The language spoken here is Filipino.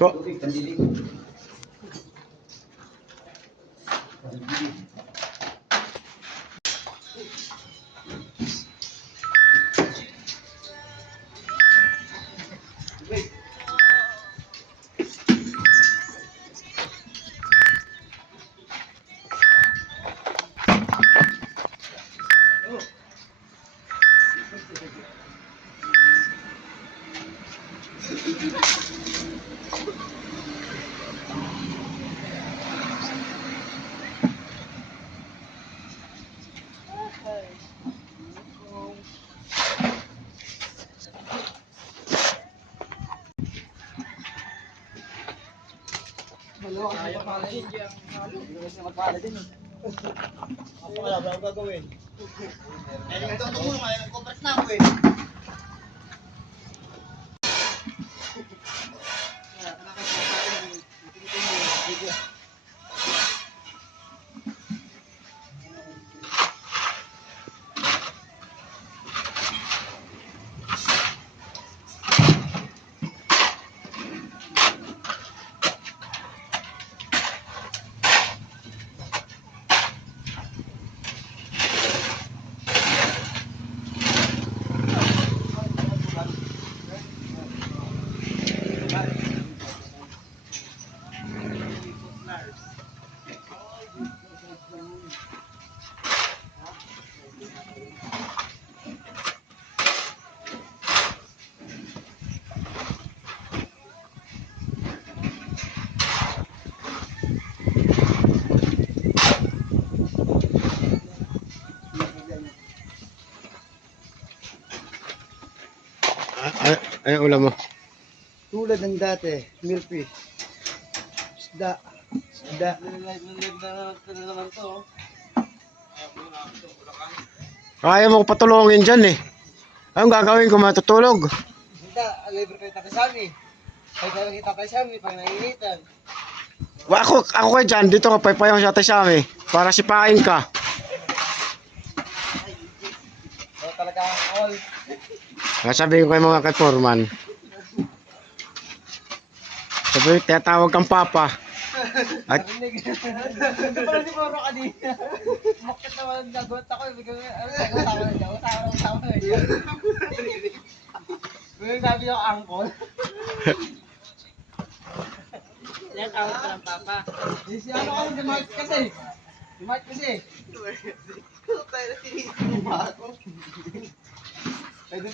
To. Kaya pala yun dyan. Magpala din eh. Ako wala ba ako gagawin? Kaya ito ito mo, mag-complex na ako eh. Ay, ulam mo. Tulad ng dati, milkfish. Isda. Isda. Kaya mo ko patulungin dyan eh. Anong gagawin ko, matutulog? Hindi, libre kayo takasami. Kaya tayo kita takasami pag nangingitan. Ako kayo dyan, dito ka paypayong sa Taysami. Para sipain ka. O talaga all. Sabihin ko kay mga kay-foreman. Sabi, tinatawag kang papa. At Hindi pala si Poro kanina. Bakit naman nagot ako? Usama na yun. May sabi yung angkol. Yan, tawag ka ng papa. Si ano kasi, si Mark kasi. Si Mark kasi. Pwede